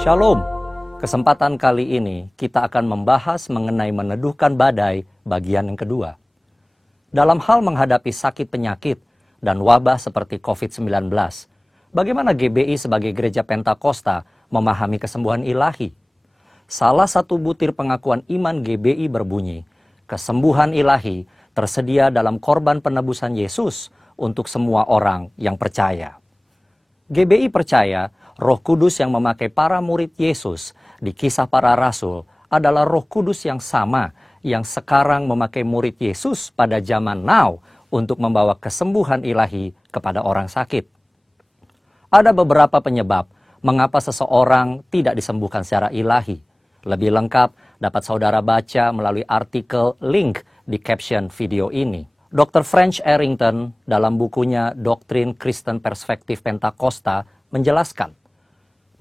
Shalom. Kesempatan kali ini kita akan membahas mengenai meneduhkan badai bagian yang kedua. Dalam hal menghadapi sakit penyakit dan wabah seperti COVID-19, bagaimana GBI sebagai gereja Pentakosta memahami kesembuhan ilahi? Salah satu butir pengakuan iman GBI berbunyi, kesembuhan ilahi tersedia dalam korban penebusan Yesus untuk semua orang yang percaya. GBI percaya Roh Kudus yang memakai para murid Yesus di Kisah Para Rasul adalah Roh Kudus yang sama yang sekarang memakai murid Yesus pada zaman now untuk membawa kesembuhan ilahi kepada orang sakit. Ada beberapa penyebab mengapa seseorang tidak disembuhkan secara ilahi. Lebih lengkap dapat saudara baca melalui artikel link di caption video ini. Dr. French Arrington dalam bukunya Doktrin Kristen Perspektif Pentakosta menjelaskan,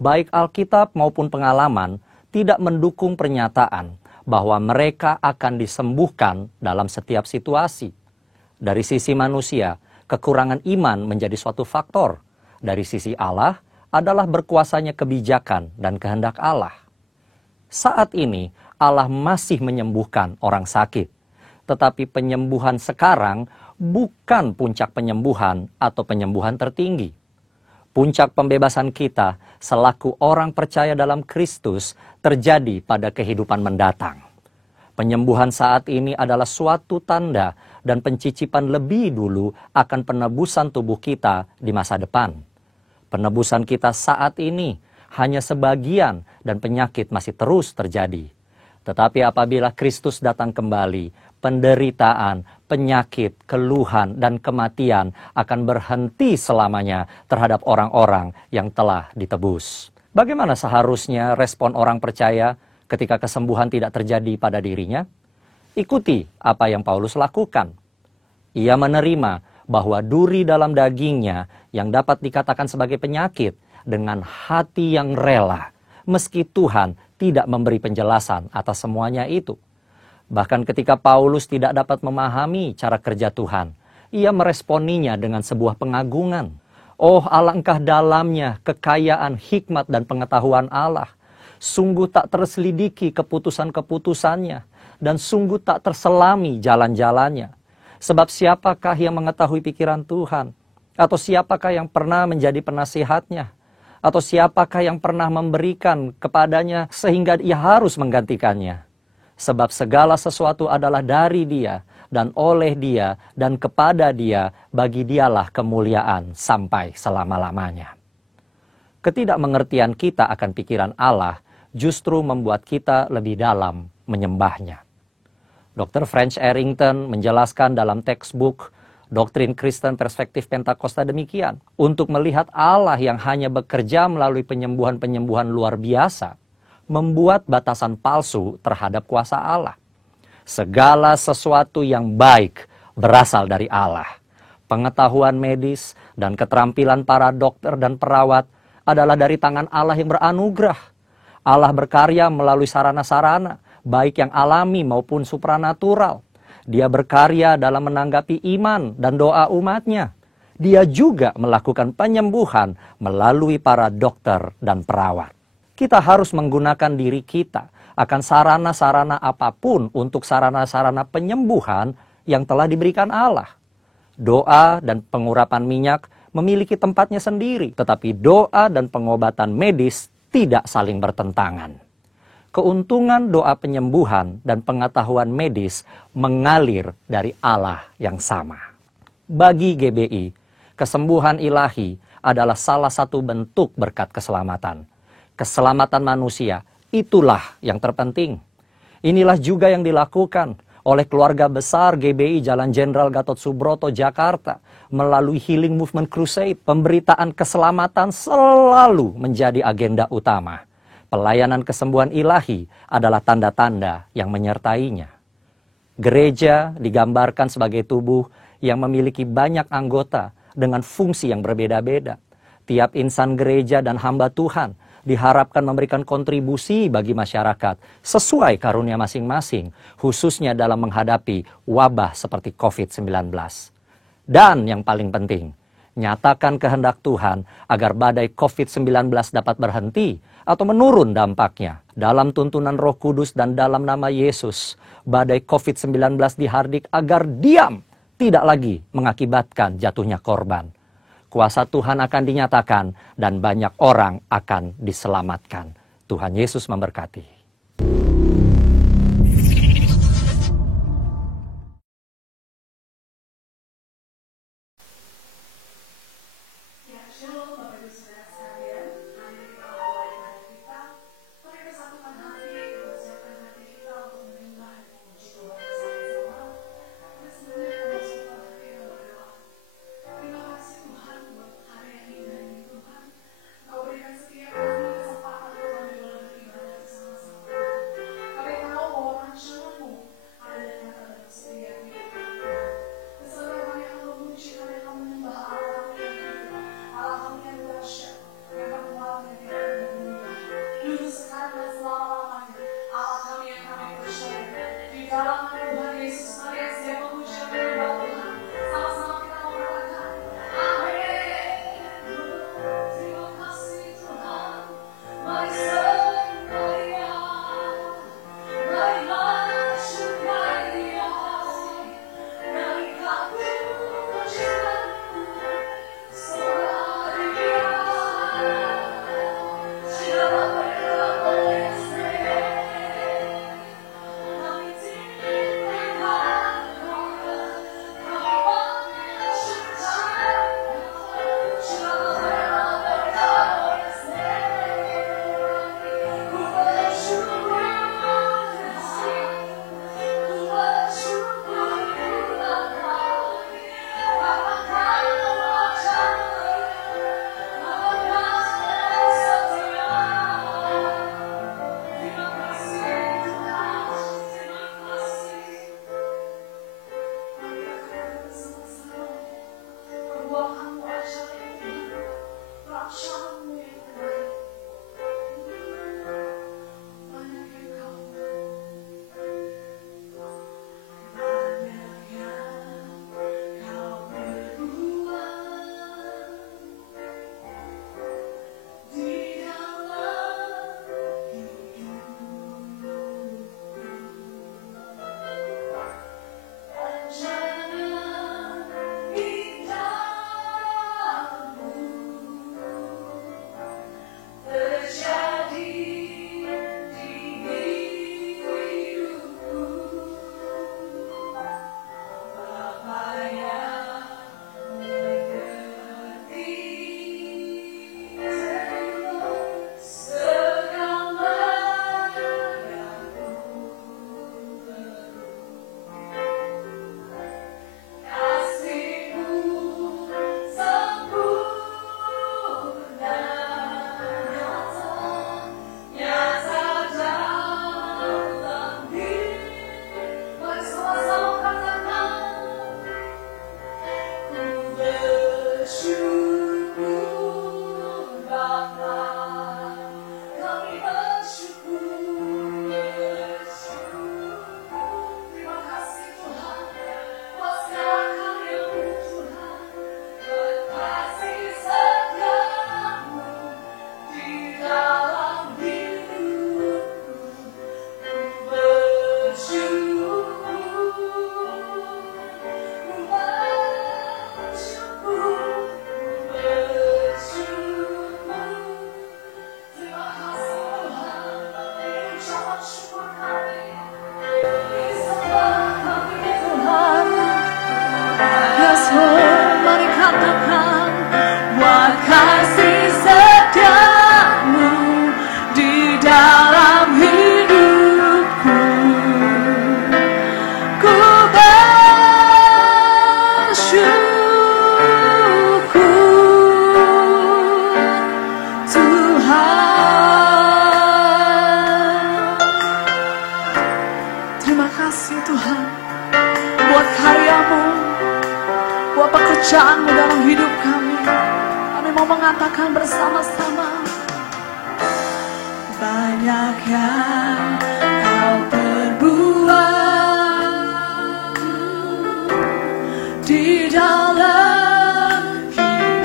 baik Alkitab maupun pengalaman tidak mendukung pernyataan bahwa mereka akan disembuhkan dalam setiap situasi. Dari sisi manusia, kekurangan iman menjadi suatu faktor. Dari sisi Allah adalah berkuasanya kebijakan dan kehendak Allah. Saat ini Allah masih menyembuhkan orang sakit. Tetapi penyembuhan sekarang bukan puncak penyembuhan atau penyembuhan tertinggi. Puncak pembebasan kita selaku orang percaya dalam Kristus terjadi pada kehidupan mendatang. Penyembuhan saat ini adalah suatu tanda dan pencicipan lebih dulu akan penebusan tubuh kita di masa depan. Penebusan kita saat ini hanya sebagian dan penyakit masih terus terjadi. Tetapi apabila Kristus datang kembali, penderitaan, penyakit, keluhan, dan kematian akan berhenti selamanya terhadap orang-orang yang telah ditebus. Bagaimana seharusnya respon orang percaya ketika kesembuhan tidak terjadi pada dirinya? Ikuti apa yang Paulus lakukan. Ia menerima bahwa duri dalam dagingnya yang dapat dikatakan sebagai penyakit dengan hati yang rela, meski Tuhan tidak memberi penjelasan atas semuanya itu. Bahkan ketika Paulus tidak dapat memahami cara kerja Tuhan, ia meresponinya dengan sebuah pengagungan. Oh, alangkah dalamnya kekayaan, hikmat, dan pengetahuan Allah. Sungguh tak terselidiki keputusan-keputusannya, dan sungguh tak terselami jalan-jalannya. Sebab siapakah yang mengetahui pikiran Tuhan? Atau siapakah yang pernah menjadi penasihatnya? Atau siapakah yang pernah memberikan kepadanya sehingga ia harus menggantikannya? Sebab segala sesuatu adalah dari Dia, dan oleh Dia, dan kepada Dia, bagi Dialah kemuliaan sampai selama-lamanya. Ketidakmengertian kita akan pikiran Allah justru membuat kita lebih dalam menyembahnya. Dr. French Arrington menjelaskan dalam textbook Doktrin Kristen Perspektif Pentakosta demikian. Untuk melihat Allah yang hanya bekerja melalui penyembuhan-penyembuhan luar biasa, membuat batasan palsu terhadap kuasa Allah. Segala sesuatu yang baik berasal dari Allah. Pengetahuan medis dan keterampilan para dokter dan perawat adalah dari tangan Allah yang beranugerah. Allah berkarya melalui sarana-sarana, baik yang alami maupun supranatural. Dia berkarya dalam menanggapi iman dan doa umatnya. Dia juga melakukan penyembuhan melalui para dokter dan perawat. Kita harus menggunakan diri kita akan sarana-sarana apapun untuk sarana-sarana penyembuhan yang telah diberikan Allah. Doa dan pengurapan minyak memiliki tempatnya sendiri, tetapi doa dan pengobatan medis tidak saling bertentangan. Keuntungan doa penyembuhan dan pengetahuan medis mengalir dari Allah yang sama. Bagi GBI, kesembuhan ilahi adalah salah satu bentuk berkat keselamatan. Keselamatan manusia, itulah yang terpenting. Inilah juga yang dilakukan oleh keluarga besar GBI Jalan Jenderal Gatot Subroto, Jakarta. Melalui Healing Movement Crusade, pemberitaan keselamatan selalu menjadi agenda utama. Pelayanan kesembuhan ilahi adalah tanda-tanda yang menyertainya. Gereja digambarkan sebagai tubuh yang memiliki banyak anggota dengan fungsi yang berbeda-beda. Tiap insan gereja dan hamba Tuhan diharapkan memberikan kontribusi bagi masyarakat sesuai karunia masing-masing, khususnya dalam menghadapi wabah seperti COVID-19. Dan yang paling penting, Nyatakan kehendak Tuhan agar badai COVID-19 dapat berhenti atau menurun dampaknya. Dalam tuntunan Roh Kudus dan dalam nama Yesus, badai COVID-19 dihardik agar diam, tidak lagi mengakibatkan jatuhnya korban. Kuasa Tuhan akan dinyatakan dan banyak orang akan diselamatkan. Tuhan Yesus memberkati. pekerjaan-Mu dalam hidup kami. Kami mau mengatakan bersama-sama, banyak yang Kau perbuat di dalam hidup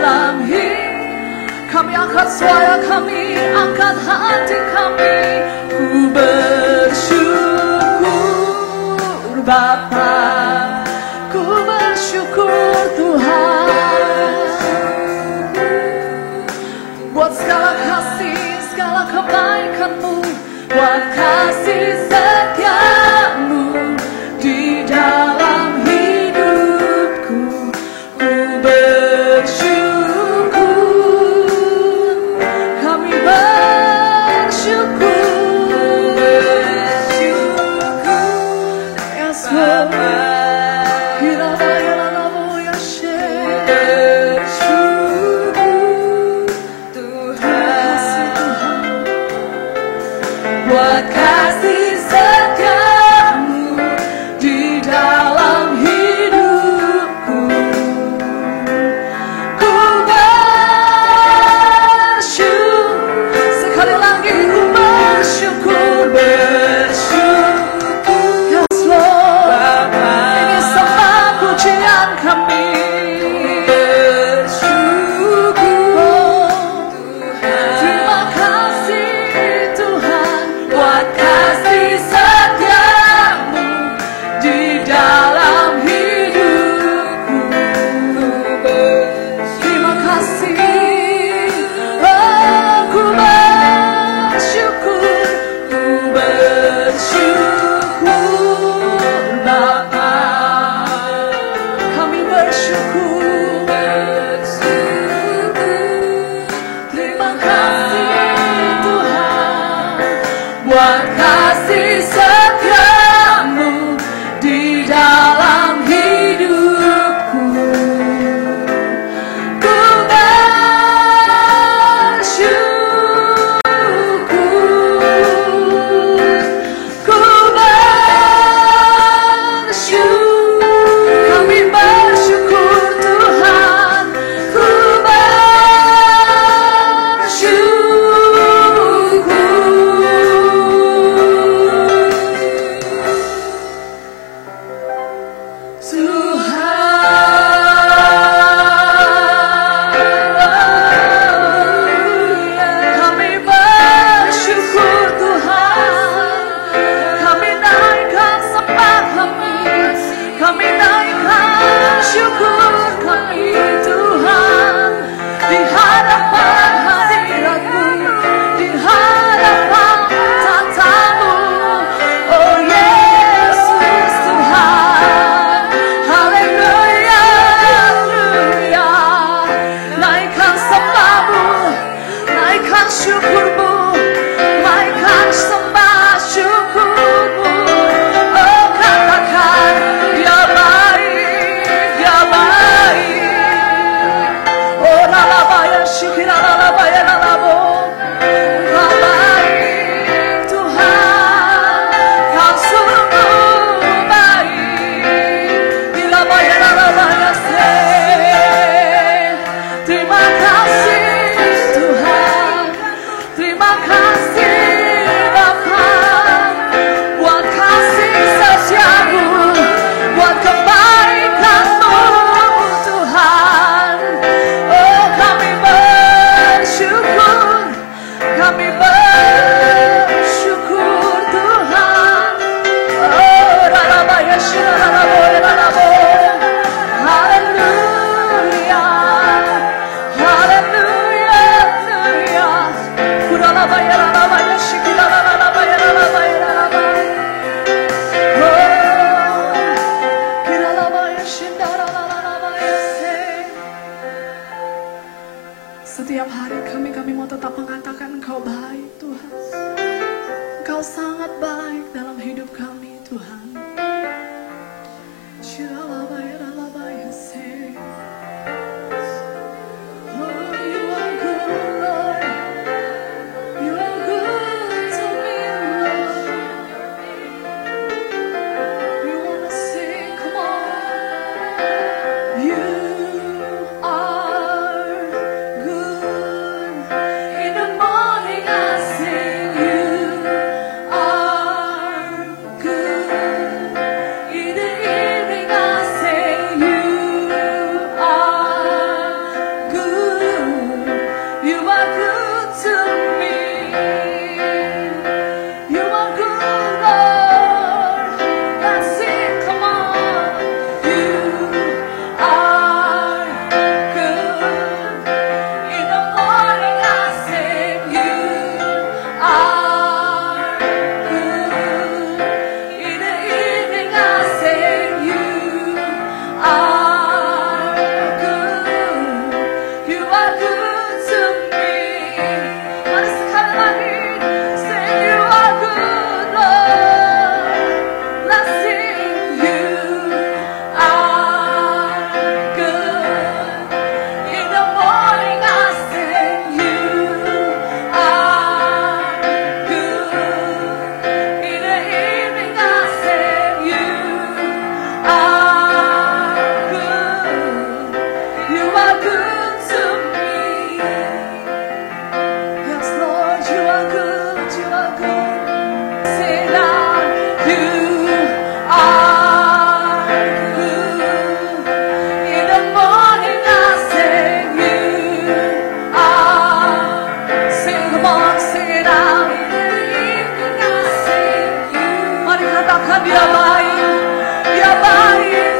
dalam hidup. Kami angkat suara kami, angkat hati kami. Ku bersyukur Bapa, ku bersyukur Tuhan, buat segala kasih, segala kebaikan-Mu, buat kasih setiamu di dalam hidupku. Ku bersyukur, kami bersyukur. Yes, Lord. Buat kasih setiamu di dalam hidupku. Ku bersyukur, sekali lagi ku bersyukur, bersyukur. Yes, Lord, ini sembah pujian kami. Buat kasih setiamu di dalam hidupku. Ku bersyukur, ku bersyukur, kami bersyukur Tuhan. Ku bersyukur. Syukurmu, naikkan sembah syukurmu. Oh, katakan Dia baik, Dia baik. Oh, lalabaya syukira lalabaya lalabo. Kau baik Tuhan, Kau sungguh baik. Dilabaya lalabaya se. Terima kasih Tuhan. Terima kasih Bapa, buat kasih setiamu, buat kebaikan-Mu Tuhan. Oh, kami bersyukur, kami bersyukur Tuhan. Oh, ralabaya shiralabo ralabo. Haleluya, haleluya, haleluya. Kuralabaya lalabaya shikila lalabaya lalabaya lalabaya. Oh, kiralabaya shindara lalabaya se. Setiap hari kami mau tetap mengatakan Engkau baik Tuhan. Engkau sangat baik dalam hidup kami Tuhan. Shiralabaya lalabaya se. Oh, You are good, Lord. You are good to me, Lord. We wanna sing, come on. You are good. In the morning I sing, You are good. are good to me. Mari sekali lagi, sing you are good, Lord. Let's sing you are good. In the morning I sing you are good. In the evening I sing you are good. You are good to me. Yes, Lord, you are good, you are good. Say now, you are good. In the morning I sing you are. Sing, come on, sing it out. In the evening I sing you. Mari katakan dia baik,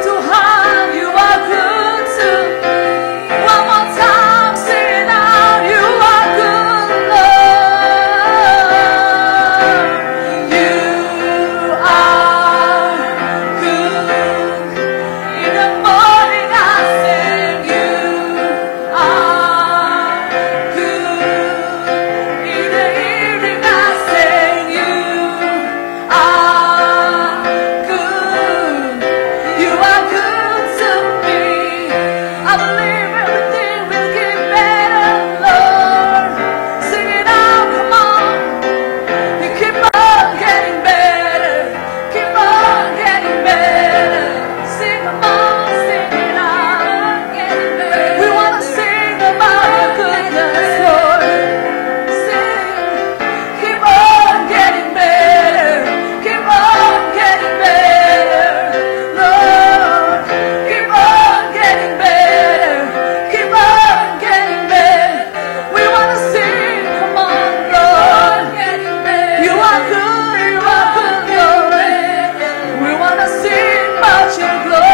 Tuhan, you are good to me. One more time, sing it out. You are good, Lord. You are good. In the morning I sing you are good. In the evening I sing you are good. You are good to me. I believe everything will get better, Lord. Sing it out, come on. You keep on getting better. Keep on getting better. Sing, come on, sing it out. We want to sing about your goodness, Lord. Sing, keep on getting better. Keep on getting better, Lord. Keep on getting better. Keep on getting better. We want to sing, come on, Lord. You are good, Lord. We want to sing about your glory.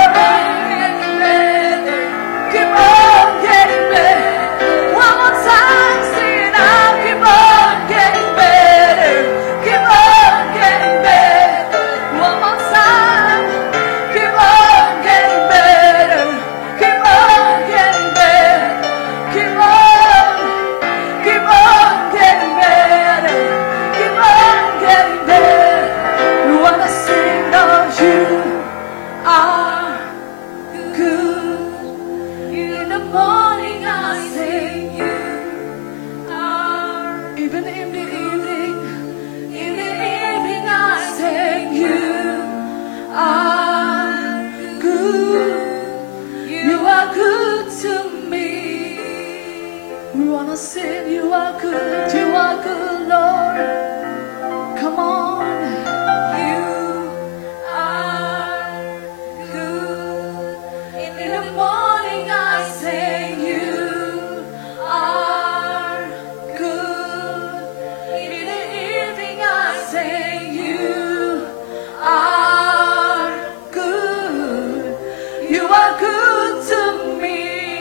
Keep on getting better. One more time, sing it out. Keep on getting better. Keep on getting better. One more time. Keep on getting better. Keep on getting better. Keep on getting better. Keep on getting better. We want to sing that you are good. In the morning I sing you are. Even in the evening I sing you are good. You are good to me. We want to sing you are good, Lord. Come on. You are good. In the morning I sing you are good. In the evening I sing you are good. You are good to me.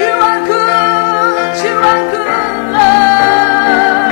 You are good, Lord.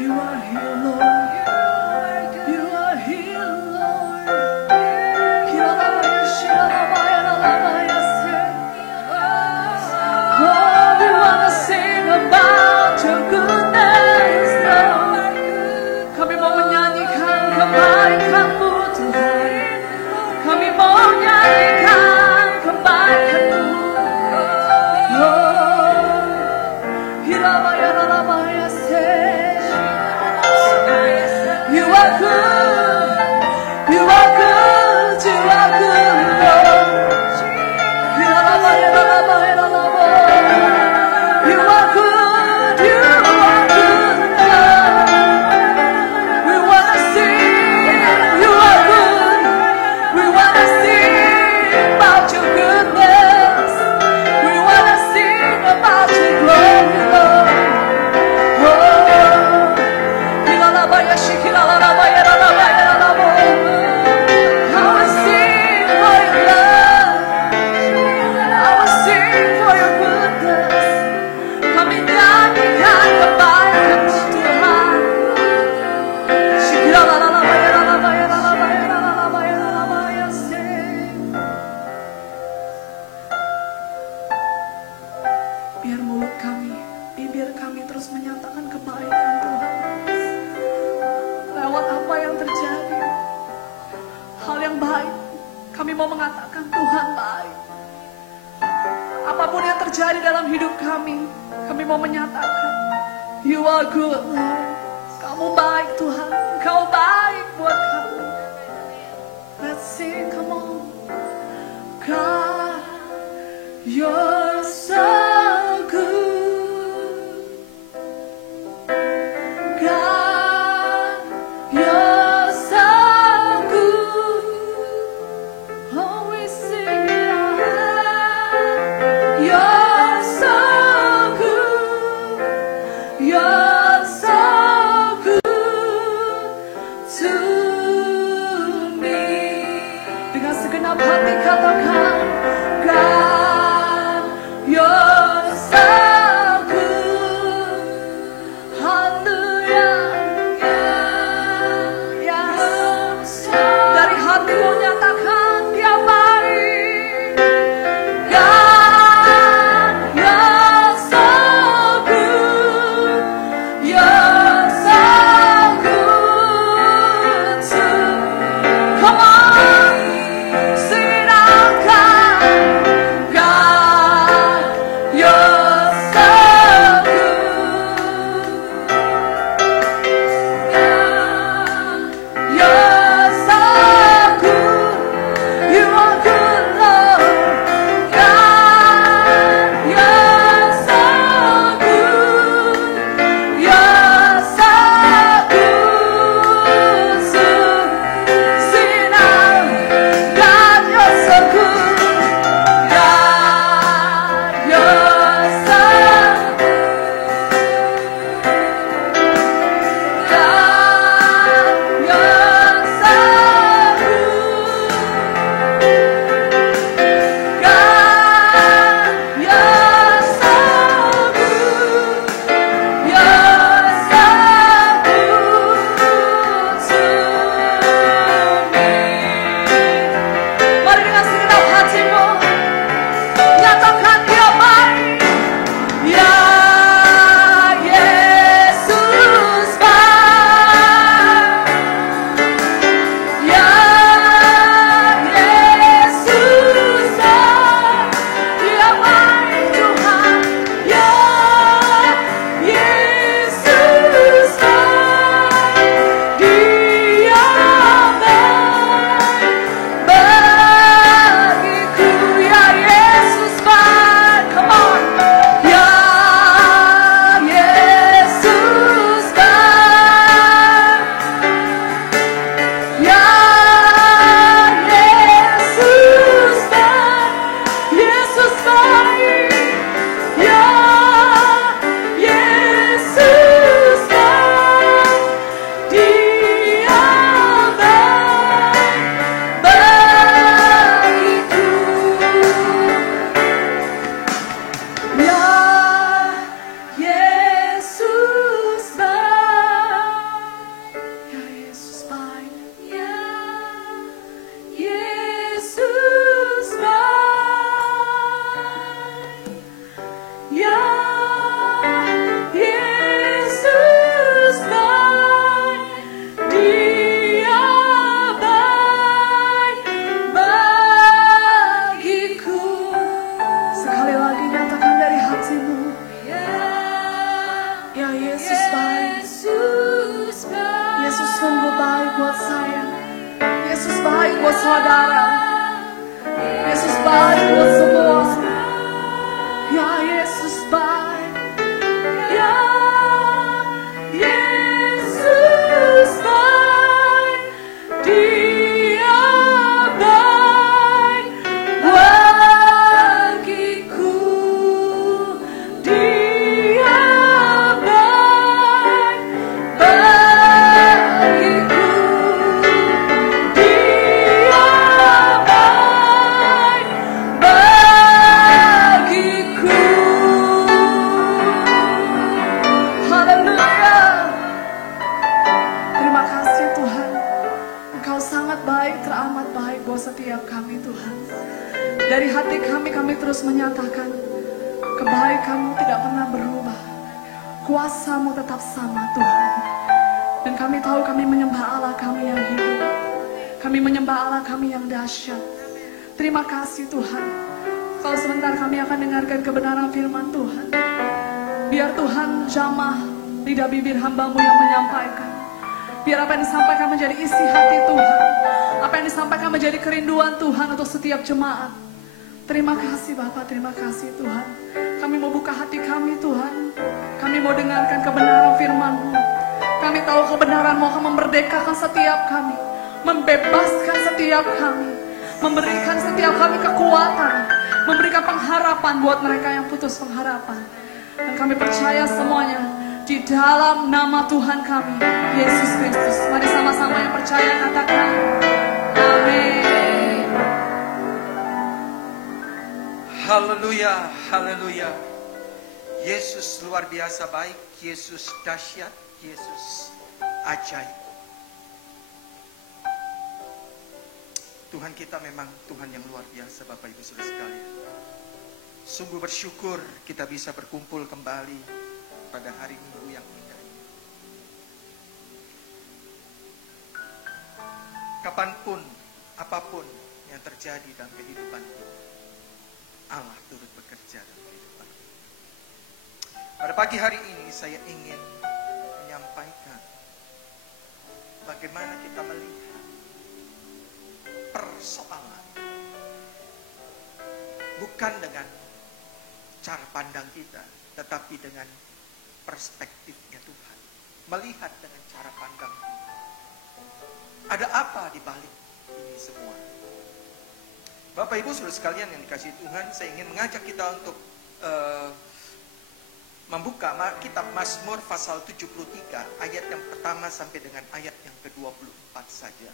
You are here, Lord. You are here, Lord. Oh, we want to sing about your goodness, Lord. Kami mau menyanyikan kebaikan-Mu, Tuhan. Kami mau menyanyikan kebaikan-Mu. Oh, you are good. You are good. You are good, Lord. You are good. You are good, Lord. We want to sing. You are good. We want to sing about your goodness. We want to sing about your glory, Lord. I will sing for your love. I will sing for your goodness. Kami nyanyikan kebaikan-Mu, Tuhan. Biar mulut kami, bibir kami terus menyatakan kebaikan Tuhan. Lewat apa yang terjadi, hal yang baik, kami mau mengatakan Tuhan baik. Apapun yang terjadi dalam hidup kami mau menyatakan You are good, Lord. Kamu baik, Tuhan. Kau baik buat kami. Let's sing, come on. God, you're so good. God, you're so good. Oh, we sing it out. You're so good. You're so good to me. Dengan segenap hati katakan, God, you're so good. Hallelujah. Yes. Dari hatimu nyatakan Dia baik. God, you're so good. You're so good to. Come on, sing it out. saudara. Yesus baik buat semua. Ya Yesus baik. Ya Yesus baik. Dia baik bagiku. Dia baik bagiku. Dia baik bagiku. Haleluya. Terima kasih Tuhan. Engkau sangat baik, teramat baik buat setiap kami Tuhan. Dari hati kami terus menyatakan kebaikan-Mu tidak pernah berubah. Kuasa-Mu tetap sama Tuhan. Dan kami tahu kami menyembah Allah kami yang hidup. Kami menyembah Allah kami yang dahsyat. Terima kasih Tuhan. Kalau sebentar kami akan dengarkan kebenaran firman Tuhan. Biar Tuhan jamah lidah bibir hamba-Mu yang menyampaikan. Biar apa yang disampaikan menjadi isi hati Tuhan. Apa yang disampaikan menjadi kerinduan Tuhan untuk setiap jemaat. Terima kasih Bapak, terima kasih Tuhan. Kami mau buka hati kami Tuhan. Kami mau dengarkan kebenaran firman-Mu. Kami tahu kebenaran-Mu akan memerdekakan setiap kami. Membebaskan setiap kami. Memberikan setiap kami kekuatan. Memberikan pengharapan buat mereka yang putus pengharapan. Dan kami percaya semuanya di dalam nama Tuhan kami, Yesus Kristus. Mari sama-sama yang percaya katakan, amin. Haleluya, haleluya. Yesus luar biasa baik, Yesus dahsyat, Yesus ajaib. Tuhan kita memang Tuhan yang luar biasa, Bapak Ibu Saudara sekalian. Sungguh bersyukur kita bisa berkumpul kembali pada hari Minggu yang indah ini. Kapanpun, apapun yang terjadi dalam kehidupan kita, Allah turut bekerja dalam kehidupan kita. Pada pagi hari ini saya ingin menyampaikan bagaimana kita melihat persoalan bukan dengan cara pandang kita, tetapi dengan perspektifnya Tuhan. Melihat dengan cara pandang Tuhan. Ada apa di balik ini semua? Bapak Ibu Saudara sekalian yang dikasihi Tuhan, saya ingin mengajak kita untuk membuka kitab Mazmur pasal 73 ayat yang pertama sampai dengan ayat yang ke-24 saja.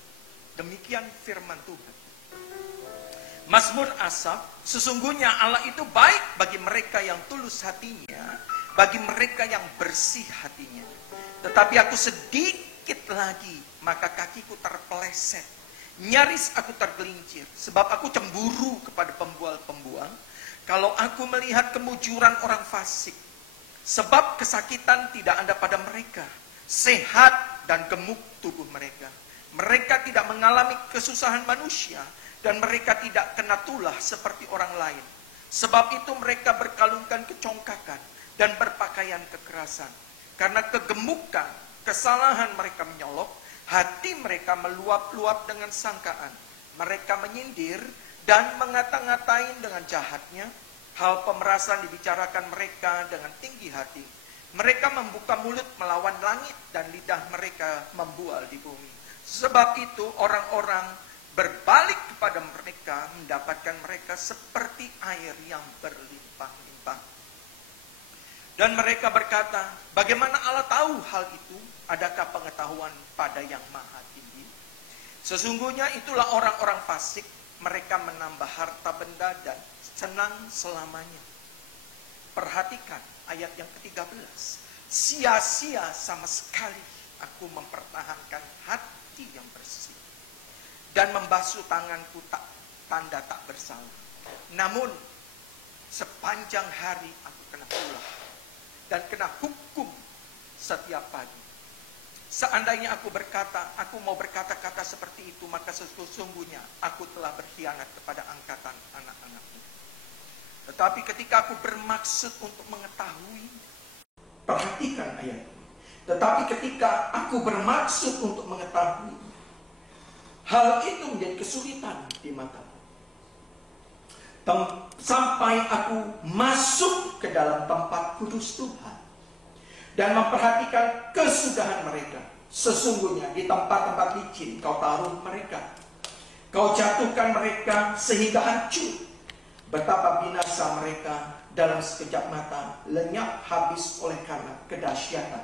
Demikian firman Tuhan. Mazmur Asaf, sesungguhnya Allah itu baik bagi mereka yang tulus hatinya, bagi mereka yang bersih hatinya. Tetapi aku sedikit lagi, maka kakiku terpeleset. Nyaris aku tergelincir, sebab aku cemburu kepada pembual-pembual. Kalau aku melihat kemujuran orang fasik, sebab kesakitan tidak ada pada mereka, sehat dan gemuk tubuh mereka. Mereka tidak mengalami kesusahan manusia, dan mereka tidak kena tulah seperti orang lain. Sebab itu mereka berkalungkan kecongkakan dan berpakaian kekerasan. Karena kegemukan, kesalahan mereka menyolok, hati mereka meluap-luap dengan sangkaan. Mereka menyindir dan mengata-ngatain dengan jahatnya. Hal pemerasan dibicarakan mereka dengan tinggi hati. Mereka membuka mulut melawan langit dan lidah mereka membual di bumi. Sebab itu orang-orang berbalik kepada mereka, mendapatkan mereka seperti air yang berlimpah-limpah. Dan mereka berkata, bagaimana Allah tahu hal itu? Adakah pengetahuan pada yang maha tinggi? Sesungguhnya itulah orang-orang fasik, mereka menambah harta benda dan senang selamanya. Perhatikan ayat yang ke-13. Sia-sia sama sekali aku mempertahankan hati yang bersih dan membasuh tanganku tanda tak bersalah. Namun sepanjang hari aku kena tulah dan kena hukum setiap pagi. Seandainya aku mau berkata-kata seperti itu, maka sesungguhnya aku telah berkhianat kepada angkatan anak-anakku. Tetapi ketika aku bermaksud untuk mengetahui, perhatikan ayat ini. Tetapi ketika aku bermaksud untuk mengetahui, Hal itu menjadi kesulitan di mataku. Sampai aku masuk ke dalam tempat kudus Tuhan dan memperhatikan kesudahan mereka. Sesungguhnya di tempat-tempat licin kau taruh mereka. Kau jatuhkan mereka sehingga hancur. Betapa binasa mereka dalam sekejap mata, lenyap habis oleh karena kedahsyatan.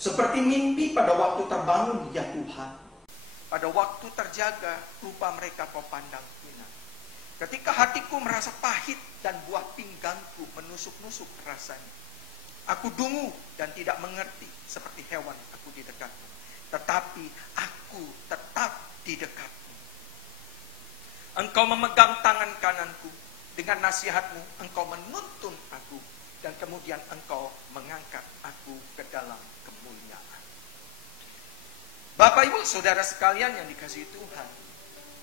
Seperti mimpi pada waktu terbangun, ya Tuhan. Pada waktu terjaga, rupa mereka kau pandang hina. Ketika hatiku merasa pahit dan buah pinggangku menusuk-nusuk rasanya. Aku dungu dan tidak mengerti seperti hewan aku di dekatmu. Tetapi aku tetap di dekatmu. Engkau memegang tangan kananku. Dengan nasihatmu engkau menuntun aku. Dan kemudian engkau mengangkat aku ke dalam kemuliaan. Bapak ibu saudara sekalian yang dikasihi Tuhan.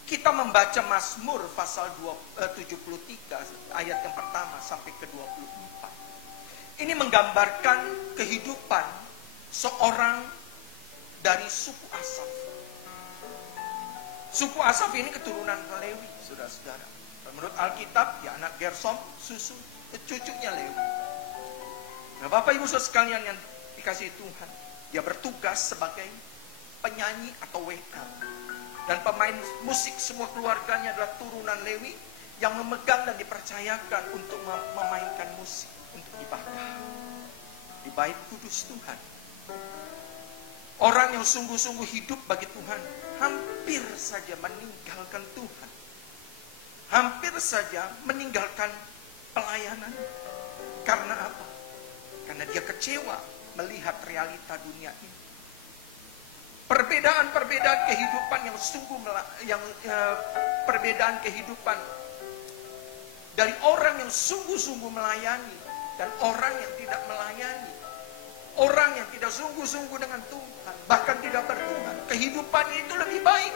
Kita membaca Mazmur pasal 73 ayat yang pertama sampai ke 24. Ini menggambarkan kehidupan seorang dari suku Asaf. Suku Asaf ini keturunan Lewi, saudara-saudara. Menurut Alkitab, dia anak Gersom, cucunya Lewi. Nah, Bapak Ibu saudara sekalian yang dikasihi Tuhan, dia bertugas sebagai penyanyi atau WK. Dan pemain musik semua keluarganya adalah turunan Lewi yang memegang dan dipercayakan untuk memainkan musik untuk ibadah di bait kudus Tuhan. Orang yang sungguh-sungguh hidup bagi Tuhan hampir saja meninggalkan Tuhan. Hampir saja meninggalkan pelayanan. Karena apa? Karena dia kecewa melihat realita dunia ini. Perbedaan-perbedaan kehidupan yang perbedaan kehidupan dari orang yang sungguh-sungguh melayani dan orang yang tidak melayani. Orang yang tidak sungguh-sungguh dengan Tuhan, bahkan tidak bertuhan, kehidupannya itu lebih baik.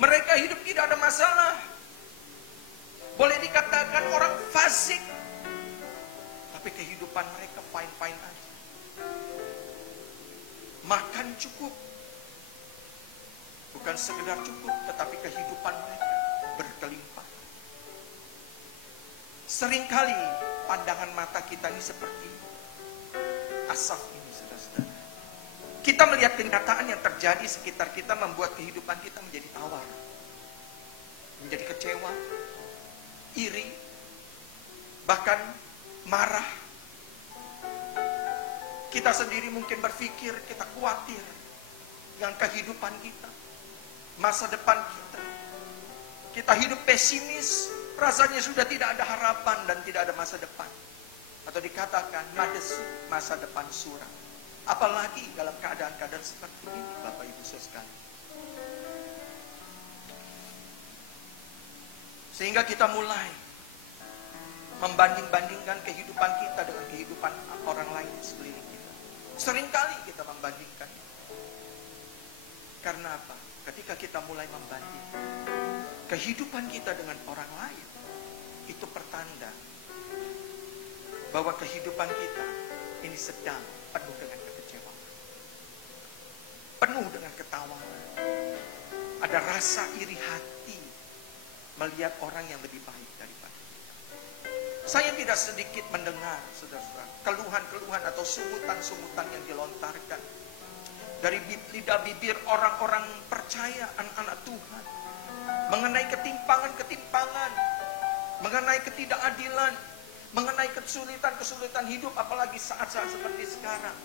Mereka hidup tidak ada masalah. Boleh dikatakan orang fasik, tapi kehidupan mereka fine-fine aja. Makan cukup, bukan sekedar cukup, tetapi kehidupan mereka berkelimpahan. Seringkali pandangan mata kita ini seperti Asaf ini, saudara-saudara. Kita melihat kenyataan yang terjadi sekitar kita membuat kehidupan kita menjadi tawar, menjadi kecewa, iri, bahkan marah. Kita sendiri mungkin berpikir, kita khawatir dengan kehidupan kita, masa depan kita. Kita hidup pesimis, rasanya sudah tidak ada harapan dan tidak ada masa depan. Atau dikatakan madesu, masa depan suram. Apalagi dalam keadaan-keadaan seperti ini, Bapak Ibu sekalian. Sehingga kita mulai membanding-bandingkan kehidupan kita dengan kehidupan orang lain di sekeliling kita. Seringkali kita membandingkan. Karena apa? Ketika kita mulai membandingkan kehidupan kita dengan orang lain, itu pertanda bahwa kehidupan kita ini sedang penuh dengan kekecewaan, penuh dengan ketawanan. Ada rasa iri hati melihat orang yang lebih baik daripada kita. Saya tidak sedikit mendengar, saudara-saudara, keluhan-keluhan atau sungutan-sungutan yang dilontarkan dari lidah bibir orang-orang percaya, anak-anak Tuhan, mengenai ketimpangan-ketimpangan, mengenai ketidakadilan, mengenai kesulitan-kesulitan hidup, apalagi saat-saat seperti sekarang,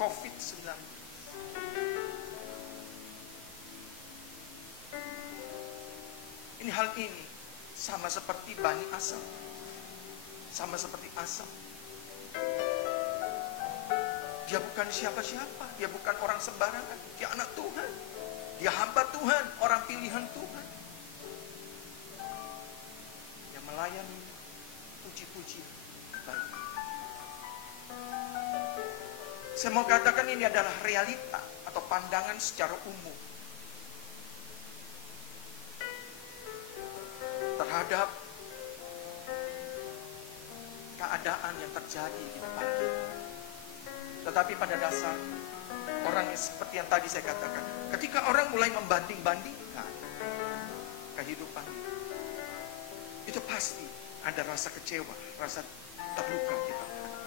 COVID-19. Ini hal ini sama seperti Bani Asaf, sama seperti Asaf. Dia bukan siapa-siapa, dia bukan orang sembarangan, dia anak Tuhan, dia hamba Tuhan, orang pilihan Tuhan. Dia melayani, puji-puji baik. Saya mau katakan ini adalah realita atau pandangan secara umum terhadap keadaan yang terjadi di depan kita. Tetapi pada dasar orang seperti yang tadi saya katakan, ketika orang mulai membanding-bandingkan kehidupan, itu pasti ada rasa kecewa, rasa terluka di dalam hati.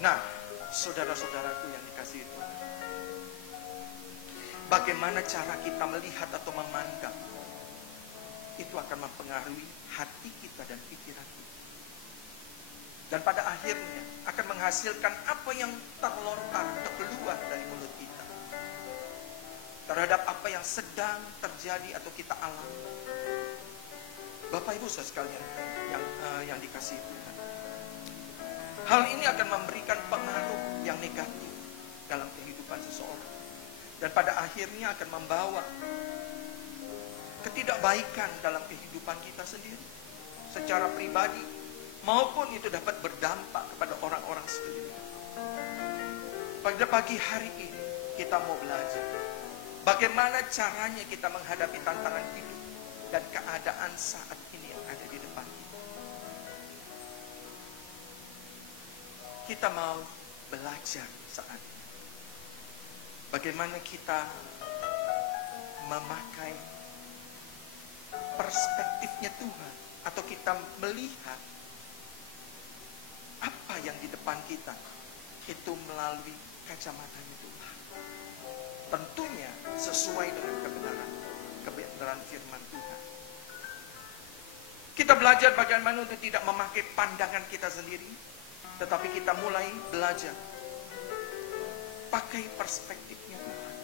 Nah, saudara-saudaraku yang dikasihi Tuhan, bagaimana cara kita melihat atau memandang, itu akan mempengaruhi hati kita dan pikiran kita. Dan pada akhirnya akan menghasilkan apa yang terlontar atau keluar dari mulut kita terhadap apa yang sedang terjadi atau kita alami. Bapak Ibu saudara sekalian yang dikasihi Tuhan, hal ini akan memberikan pengaruh yang negatif dalam kehidupan seseorang, dan pada akhirnya akan membawa ketidakbaikan dalam kehidupan kita sendiri secara pribadi, maupun itu dapat berdampak kepada orang-orang sekeliling. Pada pagi hari ini kita mau belajar bagaimana caranya kita menghadapi tantangan hidup dan keadaan saat ini yang ada di depan kita. Kita mau belajar saat ini bagaimana kita memakai perspektifnya Tuhan, atau kita melihat apa yang di depan kita itu melalui kacamatanya Tuhan. Tentunya sesuai dengan kebenaran firman Tuhan. Kita belajar bagaimana untuk tidak memakai pandangan kita sendiri, tetapi kita mulai belajar pakai perspektifnya Tuhan,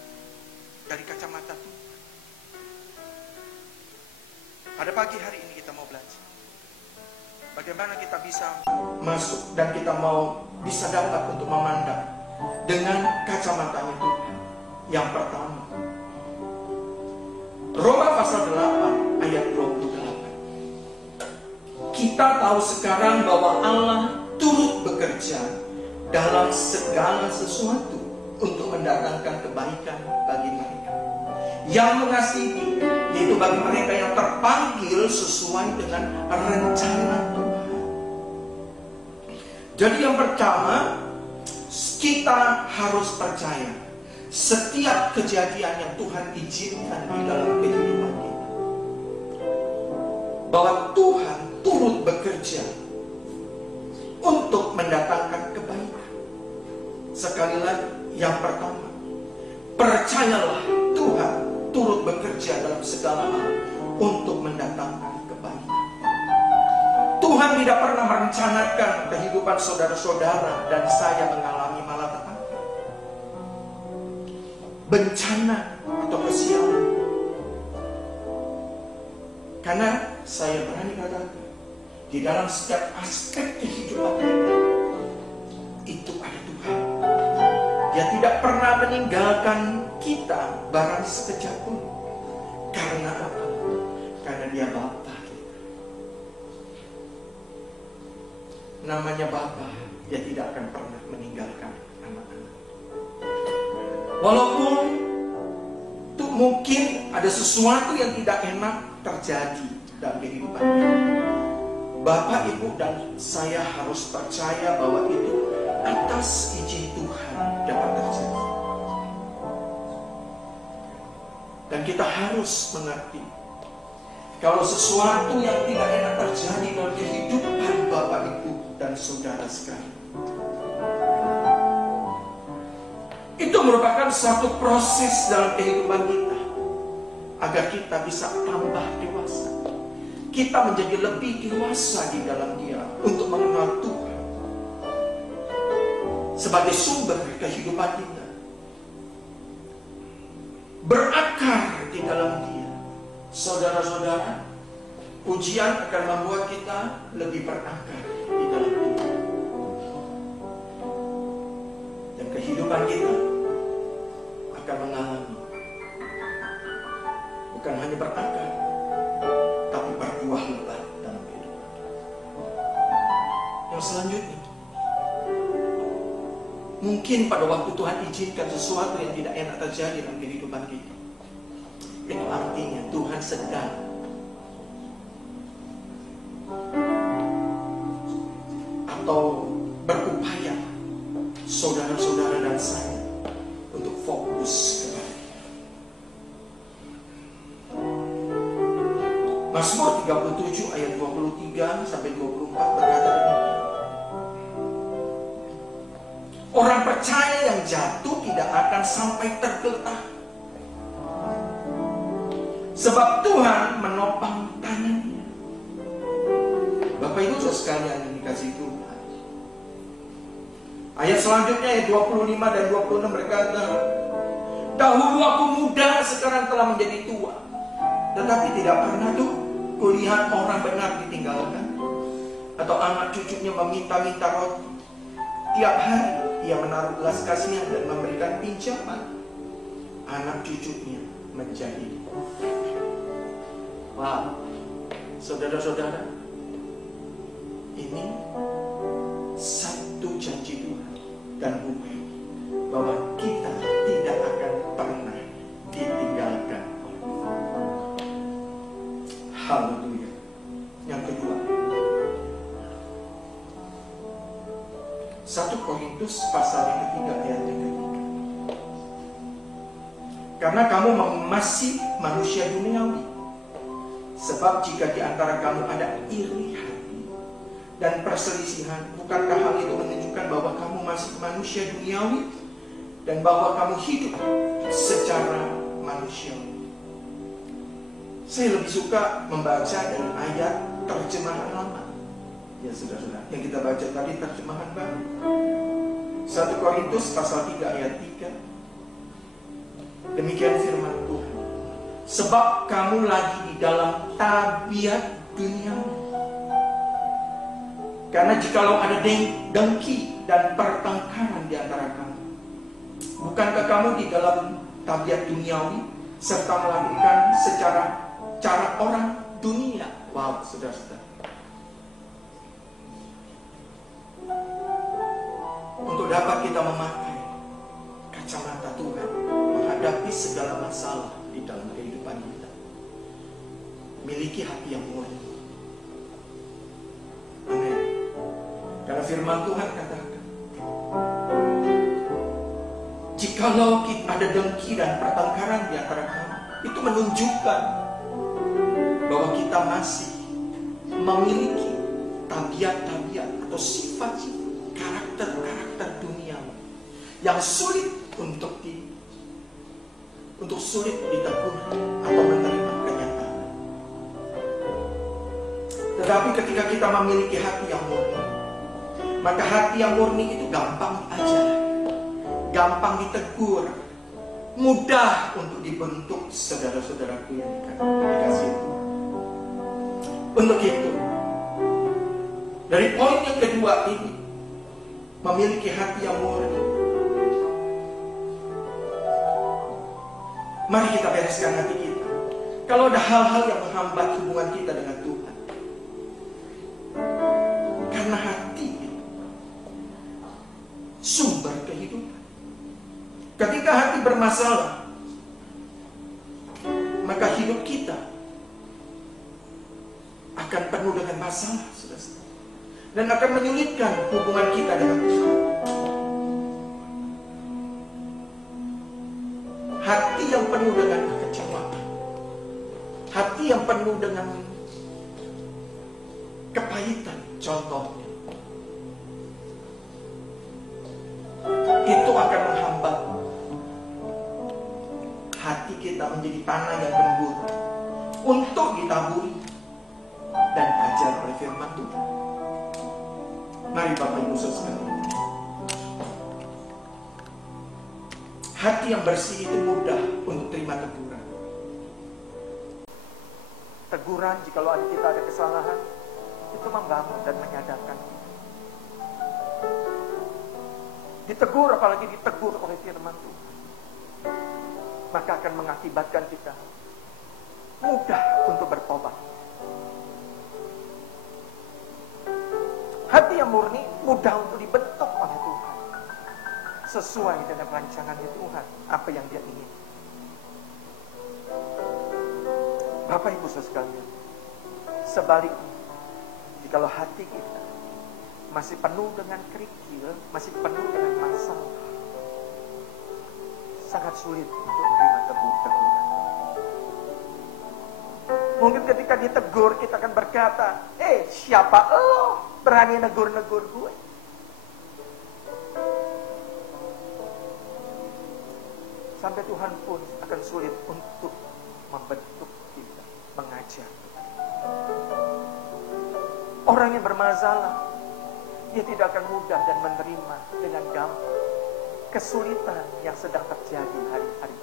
dari kacamata Tuhan. Pada pagi hari ini kita mau belajar bagaimana kita bisa masuk dan kita mau bisa dapat untuk memandang dengan kacamatanya Tuhan. Yang pertama, Roma pasal 8 ayat 28. Kita tahu sekarang bahwa Allah turut bekerja dalam segala sesuatu untuk mendatangkan kebaikan bagi mereka yang mengasihi, yaitu bagi mereka yang terpanggil sesuai dengan rencana Tuhan. Jadi yang pertama, kita harus percaya setiap kejadian yang Tuhan izinkan di dalam kehidupan kita, bahwa Tuhan turut bekerja untuk mendatangkan kebaikan. Sekali lagi, yang pertama, percayalah Tuhan turut bekerja dalam segala hal untuk mendatangkan kebaikan. Tuhan tidak pernah merencanakan kehidupan saudara-saudara dan saya mengalami malapetaka, bencana atau kesialan. Karena saya berani katakan, di dalam setiap aspek kehidupan kita itu ada Tuhan. Dia tidak pernah meninggalkan kita barang sekejap pun. Karena apa? Karena Dia Bapa kita. Namanya Bapa, Dia tidak akan pernah meninggalkan anak-anak. Walaupun itu mungkin ada sesuatu yang tidak enak terjadi dalam kehidupan kita, Bapak, Ibu, dan saya harus percaya bahwa itu atas izin Tuhan dapat terjadi. Dan kita harus mengerti, kalau sesuatu yang tidak enak terjadi dalam kehidupan Bapak, Ibu, dan saudara sekalian, itu merupakan satu proses dalam kehidupan kita, agar kita bisa tambah dewasa. Kita menjadi lebih dewasa di dalam Dia untuk mengenal Tuhan sebagai sumber kehidupan kita, berakar di dalam Dia. Saudara-saudara, ujian akan membuat kita lebih berakar di dalam Dia, dan kehidupan kita akan mengalami bukan hanya berakar, tapi berbuah lebat dalam kehidupan. Yang selanjutnya, mungkin pada waktu Tuhan izinkan sesuatu yang tidak enak terjadi dalam kehidupan kita, itu artinya Tuhan sedang atau berupaya saudara-saudara dan saya kudus kembali. Mazmur 37 ayat 23 sampai 24 berkata demikian. Orang percaya yang jatuh tidak akan sampai tergeletak, sebab Tuhan menopang tangannya. Bapak Ibu Saudara sekalian yang dikasihi Tuhan, ayat selanjutnya ayat 25 dan 26 berkata, dahulu aku muda, sekarang telah menjadi tua, tetapi tidak pernah tuh kulihat orang benar ditinggalkan, atau anak cucunya meminta-minta roti. Tiap hari ia menaruh belas kasihan dan memberikan pinjaman. Anak cucunya menjadi. Wow, saudara-saudara, ini satu janji Tuhan dan bukti bahwa kita tidak akan pernah ditinggalkan. Haleluya. Yang kedua, 1 Korintus pasal yang ketiga ayat yang ketiga. Karena kamu masih manusia duniawi, sebab jika di antara kamu ada iri hati dan perselisihan, bukankah hal itu menunjukkan bahwa kamu masih manusia duniawi dan bahwa kamu hidup secara manusiawi? Saya lebih suka membaca dari ayat terjemahan lama. Ya saudara-saudara, yang kita baca tadi terjemahan baru. 1 Korintus pasal 3 ayat 3. Demikian firman Tuhan. Sebab kamu lagi di dalam tabiat duniawi. Karena jikalau ada dengki dan pertengkaran di antara kamu, bukankah kamu di dalam tabiat duniawi serta melakukan secara cara orang dunia? Wow, saudara-saudara. Untuk dapat kita memakai kacamata Tuhan menghadapi segala masalah di dalam kehidupan kita, miliki hati yang murni. Amin. Karena firman Tuhan katakan, jikalau ada dengki dan pertengkaran di antara kamu, itu menunjukkan bahwa kita masih memiliki tabiat-tabiat atau sifat-sifat, karakter-karakter dunia yang sulit untuk sulit ditegur atau menerima kenyataan. Tetapi ketika kita memiliki hati yang murni, maka hati yang murni itu gampang diajar, gampang ditegur, mudah untuk dibentuk, saudara-saudaraku yang dikasih Tuhan. Untuk itu, dari poin yang kedua ini, memiliki hati yang murni, mari kita bereskan hati kita. Kalau ada hal-hal yang menghambat hubungan kita dengan Tuhan, karena hati itu sumber kehidupan. Ketika hati bermasalah, maka hidup kita akan penuh dengan masalah, saudara, dan akan menyulitkan hubungan kita dengan Tuhan. Hati yang penuh dengan kekecewaan, hati yang penuh dengan kepahitan, contohnya, itu akan menghambat hati kita menjadi tanah yang gembur untuk ditaburi dan ajar oleh firman Tuhan. Mari Bapak Ibu sekalian, hati yang bersih itu mudah untuk terima teguran. Teguran jikalau kita ada kesalahan, itu membangun dan menyadarkan kita. Ditegur, apalagi ditegur oleh firman Tuhan, maka akan mengakibatkan kita mudah untuk bertobat. Hati yang murni mudah untuk dibentuk oleh Tuhan, sesuai dengan rancangannya Tuhan, apa yang Dia ingin. Bapak Ibu sekalian, sebaliknya, jikalau hati kita masih penuh dengan kerikil, masih penuh dengan masalah, sangat sulit untuk menerima teguran. Mungkin ketika ditegur kita akan berkata, siapa lo berani negur-negur gue? Sampai Tuhan pun akan sulit untuk membentuk kita, mengajar. Orang yang bermasalah, dia tidak akan mudah dan menerima dengan gampang kesulitan yang sedang terjadi hari-hari.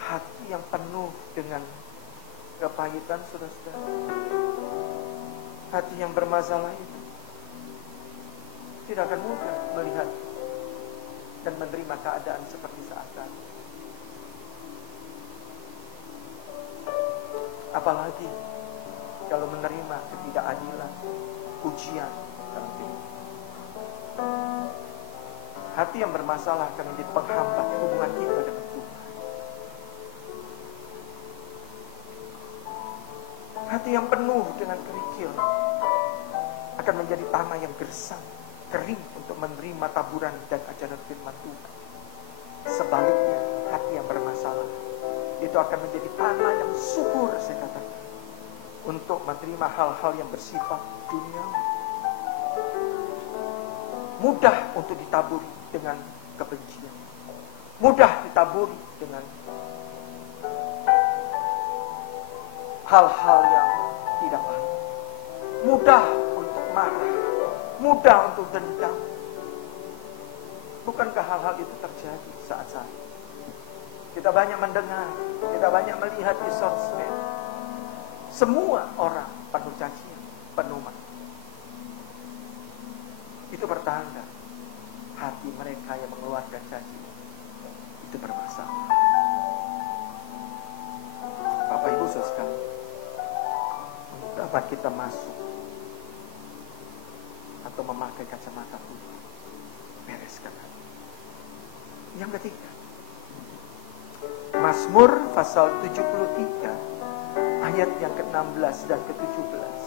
Hati yang penuh dengan kepahitan, saudara-saudara. Hati yang bermasalah itu tidak akan mudah melihat dan menerima keadaan seperti saat ini. Apalagi kalau menerima ketidakadilan, ujian dalam hidup. Hati yang bermasalah akan menjadi penghambat hubungan kita dengan Tuhan. Hati yang penuh dengan kerikil akan menjadi tanah yang gersang, kering untuk menerima taburan dan ajaran firman Tuhan. Sebaliknya, hati yang bermasalah itu akan menjadi tanah yang subur, saya katakan, untuk menerima hal-hal yang bersifat duniawi. Mudah untuk ditaburi dengan kebencian, mudah ditaburi dengan hal-hal yang tidak baik, mudah untuk marah, mudah untuk dendam. Bukankah hal-hal itu terjadi saat-saat kita banyak mendengar, kita banyak melihat di sosmed, semua orang penuh cacian, penuh marah. Itu bertanda hati mereka yang mengeluarkan cacian itu bermasalah. Bapak Ibu saudara sekalian, dapat kita masuk atau memakai kacamata Tuhan, bereskan hati. Yang ketiga, Mazmur pasal 73 ayat yang ke-16 dan ke-17.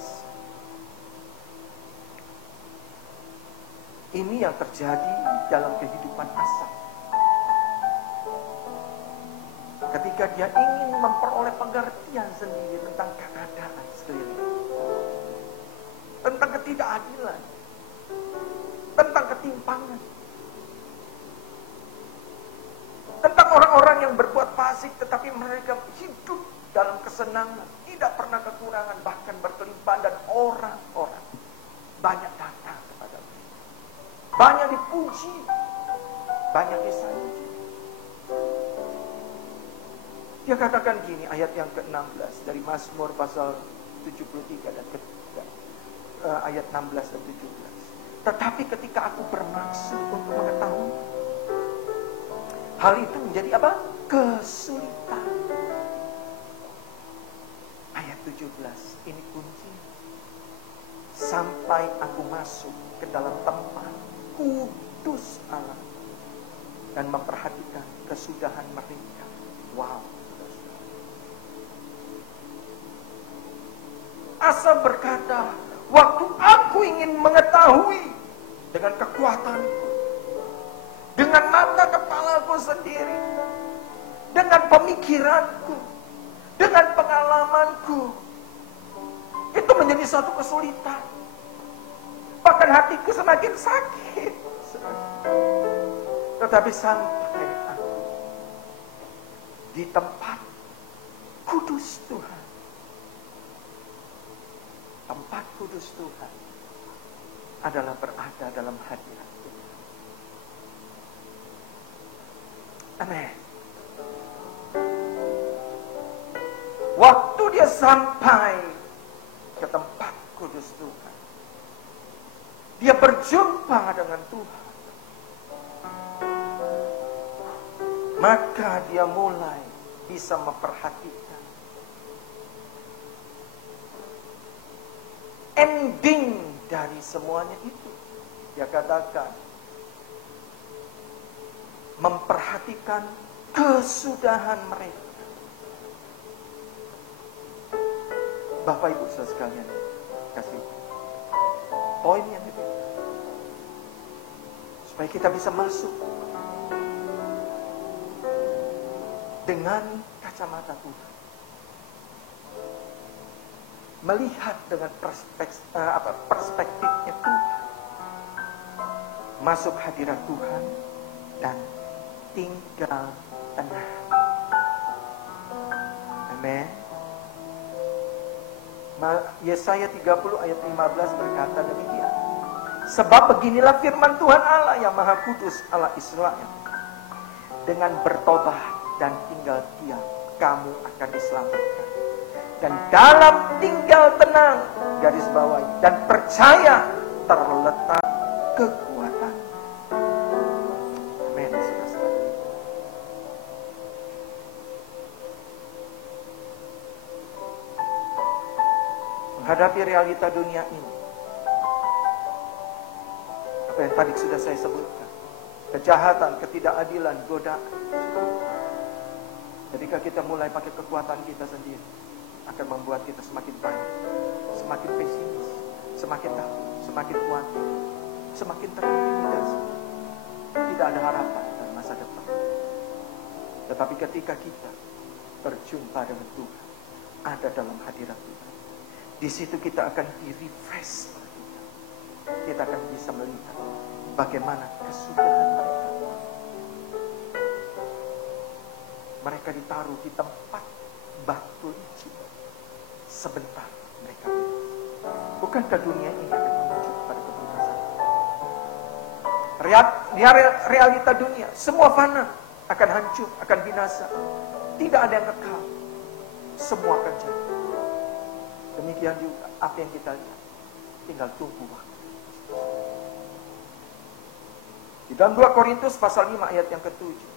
Ini yang terjadi dalam kehidupan Asaf. Ketika dia ingin memperoleh pengertian sendiri tentang keadaan sekeliling, tentang ketidakadilan, tentang ketimpangan, tentang orang-orang yang berbuat fasik tetapi mereka hidup dalam kesenangan, tidak pernah kekurangan, bahkan berkelimpahan, dan orang-orang banyak datang kepada mereka, banyak dipuji, banyak disanjung. Dia katakan gini, ayat yang ke-16 dari Mazmur pasal 73 dan ayat 16 dan 17. Tetapi ketika aku bermaksud untuk mengetahui, hal itu menjadi apa? Kesulitan. Ayat 17, ini kunci. Sampai aku masuk ke dalam tempat kudus Allah dan memperhatikan kesudahan mereka. Wow. Asaf berkata, waktu aku ingin mengetahui dengan kekuatanku, dengan mata kepalaku sendiri, dengan pemikiranku, dengan pengalamanku, itu menjadi suatu kesulitan. Bahkan hatiku semakin sakit. Tetapi sampai aku di tempat kudus Tuhan, tempat kudus Tuhan adalah berada dalam hadirat Tuhan. Amin. Waktu dia sampai ke tempat kudus Tuhan, dia berjumpa dengan Tuhan, maka dia mulai bisa memperhatikan ending dari semuanya itu. Dia katakan, memperhatikan kesudahan mereka. Bapak Ibu saudara sekalian, kasih poin yang ketiga. supaya kita bisa masuk dengan kacamata Tuhan, melihat dengan perspektifnya Tuhan, masuk hadirat Tuhan dan tinggal tenang. Amin. Yesaya 30 ayat 15 berkata demikian. Sebab beginilah firman Tuhan Allah yang Maha Kudus, Allah Israel. Dengan bertobat dan tinggal diam, kamu akan diselamatkan. Dan dalam tinggal tenang, garis bawahi, dan percaya terletak kekuatan. Amin, saudara-saudara. Menghadapi realita dunia ini, apa yang tadi sudah saya sebutkan, kejahatan, ketidakadilan, godaan. Ketika kita mulai pakai kekuatan kita sendiri, akan membuat kita semakin panik, semakin pesimis, semakin takut, semakin khawatir, semakin terintimidasi. Tidak ada harapan dan masa depan. Tetapi ketika kita berjumpa dengan Tuhan, ada dalam hadirat Tuhan, di situ kita akan di-refresh oleh Tuhan. Kita akan bisa melihat bagaimana kesudahan mereka. Mereka ditaruh di tempat batu licin. Sebentar mereka bilang, bukankah dunia ini akan menuju pada kebinasan? Realita dunia, semua fana, akan hancur, akan binasa. Tidak ada yang kekal. Semua akan jatuh. Demikian juga apa yang kita lihat, tinggal tunggu waktu. Di dalam 2 Korintus pasal 5 ayat yang ke-7.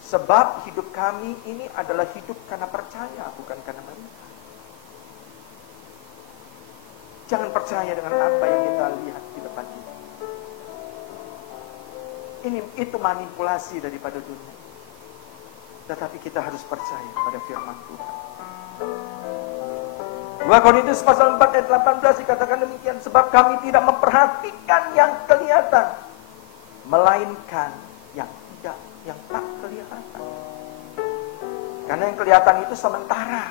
Sebab hidup kami ini adalah hidup karena percaya, bukan karena melihat. Jangan percaya dengan apa yang kita lihat di depan kita. Itu manipulasi daripada dunia. Tetapi kita harus percaya pada firman Tuhan. 2 Korintus pasal 4 ayat 18 dikatakan demikian. Sebab kami tidak memperhatikan yang kelihatan, melainkan yang tak kelihatan. Karena yang kelihatan itu sementara,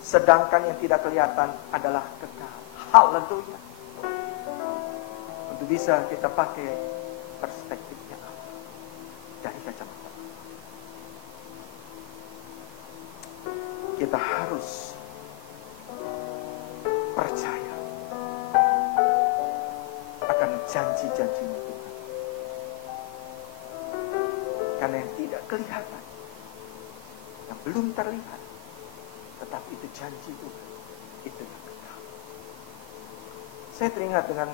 sedangkan yang tidak kelihatan adalah kekal. Haleluya. Untuk bisa kita pakai perspektifnya Allah dari kacamata, kita harus percaya akan janji-janjinya Tuhan. Karena yang tidak kelihatan, yang belum terlihat, tetapi itu janji Tuhan, itu yang kekal. Saya teringat dengan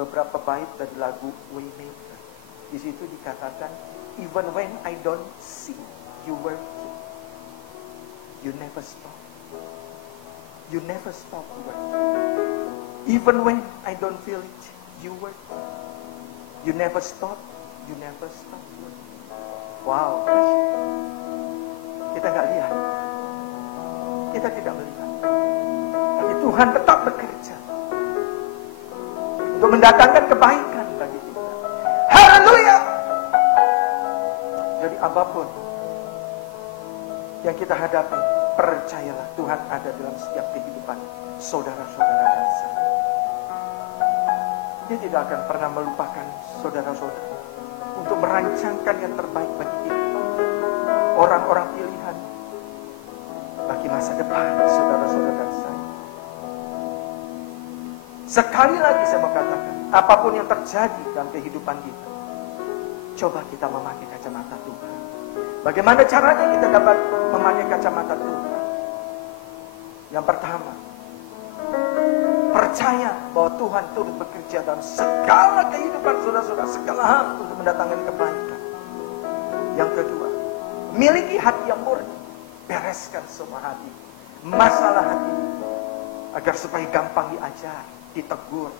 beberapa bait dari lagu Waymaker. Di situ dikatakan, even when I don't see you working, you never stop. You never stop working. Even when I don't feel it, you working. You never stop. You never stop working. Wow, kita nggak lihat, kita tidak melihat, tapi Tuhan tetap bekerja untuk mendatangkan kebaikan bagi kita. Haleluya! Jadi apapun yang kita hadapi, percayalah Tuhan ada dalam setiap kehidupan saudara-saudara dan saya. Dia tidak akan pernah melupakan saudara-saudara untuk merancangkan yang terbaik bagi kita. Orang-orang pilihan bagi masa depan saudara-saudara saya. Sekali lagi saya mau katakan, apapun yang terjadi dalam kehidupan kita, coba kita memakai kacamata Tuhan. Bagaimana caranya kita dapat memakai kacamata Tuhan? Yang pertama, percaya bahwa Tuhan turut bekerja dalam segala kehidupan saudara-saudara, segala hal untuk mendatangkan kebaikan. Yang kedua, miliki hati yang murni, bereskan semua hati, masalah hati, agar supaya gampang diajar, ditegur,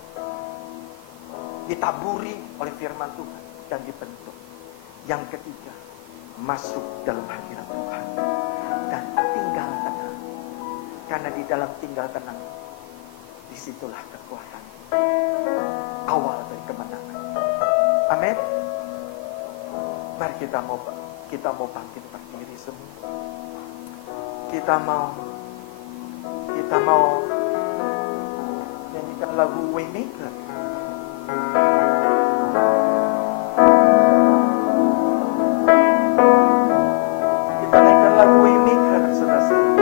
ditaburi oleh firman Tuhan dan dibentuk. Yang ketiga, masuk dalam hadirat Tuhan dan tinggal tenang. Karena di dalam tinggal tenang, disitulah kekuatan awal dari kemenangan. Amin. Mari kita mau bangkit berdiri semua. Kita mau nyanyikan lagu Waymaker. Kita nyanyikan lagu Waymaker, saudara-saudara.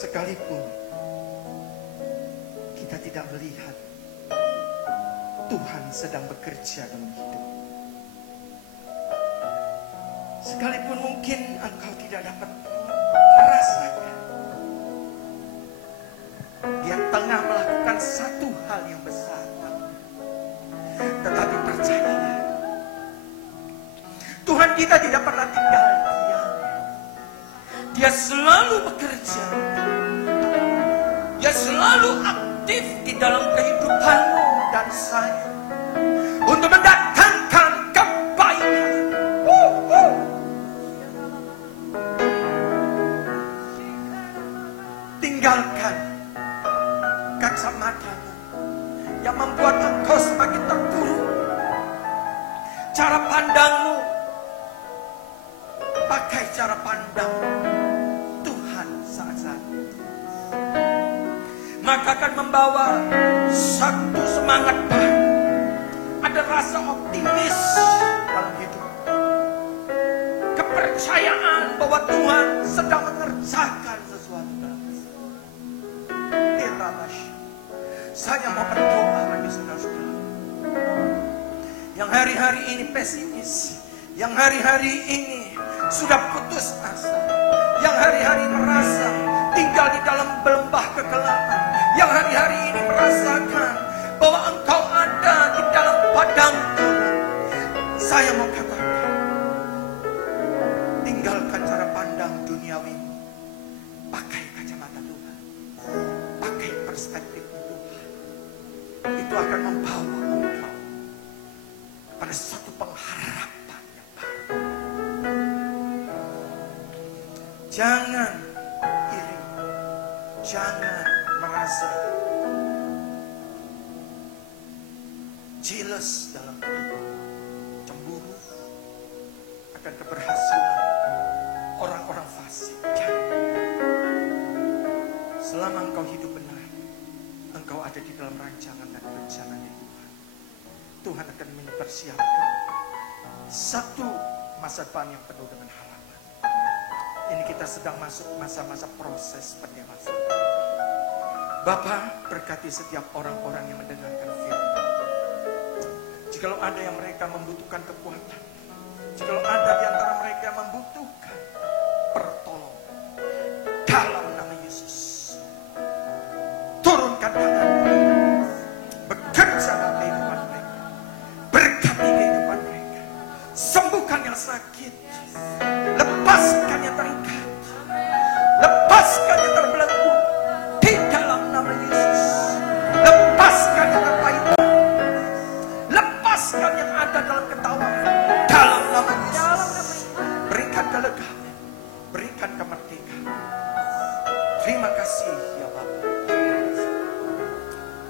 Sekalipun kita tidak melihat Tuhan sedang bekerja dalam hidup. Sekalipun mungkin engkau tidak dapat merasakan, di dia tengah melakukan satu hal yang besar. Tetapi percayalah, Tuhan kita tidak pernah tinggal diam. Dia selalu bekerja. Dia selalu aktif di dalam kehidupanmu dan saya untuk mendatangkan kebaikan. Tinggalkan kacamatamu yang membuat engkau semakin terpuruk. Cara pandangmu, pakai cara pandang Tuhan saat-saat itu. Maka akan membawa satu semangat baru. Ada rasa optimis dalam hidup. Kepercayaan bahwa Tuhan sedang mengerjakan sesuatu dalam hidup. Saya mau berdoa bagi saudara-saudara yang hari-hari ini pesimis, yang hari-hari ini sudah putus asa, yang hari-hari merasa tinggal di dalam lembah kegelapan, yang hari-hari ini merasakan bahwa engkau ada di dalam padang gurun. Saya mau katakan, tinggalkan cara pandang duniawi, pakai kacamata Tuhan, pakai perspektif Tuhan. Itu akan membawa engkau pada satu pengharapan yang baru. Jangan iri, jangan merasa jealous dalam hidup, cemburu akan keberhasilan orang-orang fasik. Jangan. Selama engkau hidup benar, engkau ada di dalam rancangan dan rencananya Tuhan. Tuhan akan mempersiapkan satu masa depan yang penuh dengan harapan. Ini kita sedang masuk masa-masa proses pendewasaan. Bapa, berkati setiap orang-orang yang mendengarkan firman. Jikalau ada yang mereka membutuhkan kekuatan, jikalau ada di antara mereka yang membutuhkan pertolongan, dalam nama Yesus, turunkan tangan, bekerja dalam kehidupan mereka, berkati kehidupan mereka, sembuhkan yang sakit, lepaskan yang terikat, lepaskan yang terbelenggu, di dalam nama Yesus, lepaskan yang terpaitan, lepaskan yang ada dalam ketawaan, dalam nama Yesus, berikan kelegaan, berikan kemerdekaan. Terima kasih ya Bapa.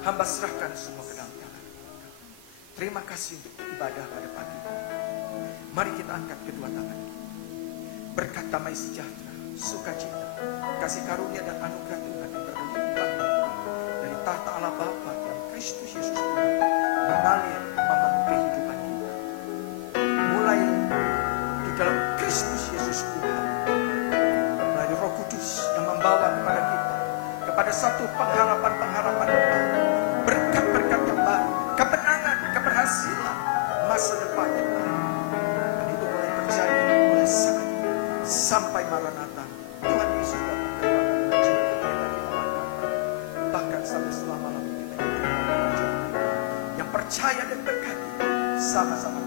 Hamba serahkan semua ke dalam tangan. Terima kasih untuk ibadah pada pagi ini. Mari kita angkat kedua tangan. Berkat damai sejahtera, sukacita, kasih karunia dan anugerah Tuhan yang berlimpah dari tahta Allah Bapa dan Kristus Yesus Tuhan mengalir memenuhi kehidupan kita. Mulai di dalam Kristus Yesus Tuhan, melalui Roh Kudus yang membawa kepada kita kepada satu pengharapan-pengharapan yang baru, berkat-berkat yang baru, kemenangan, keberhasilan, masa depan yang baru. Dan itu boleh terjadi mulai saat ini sampai Maranatha. Tuhan Yesus datang kembali menjemput kita di bawah, bahkan sampai selama-lamanya kita hidup. Yang percaya dan berkati sama-sama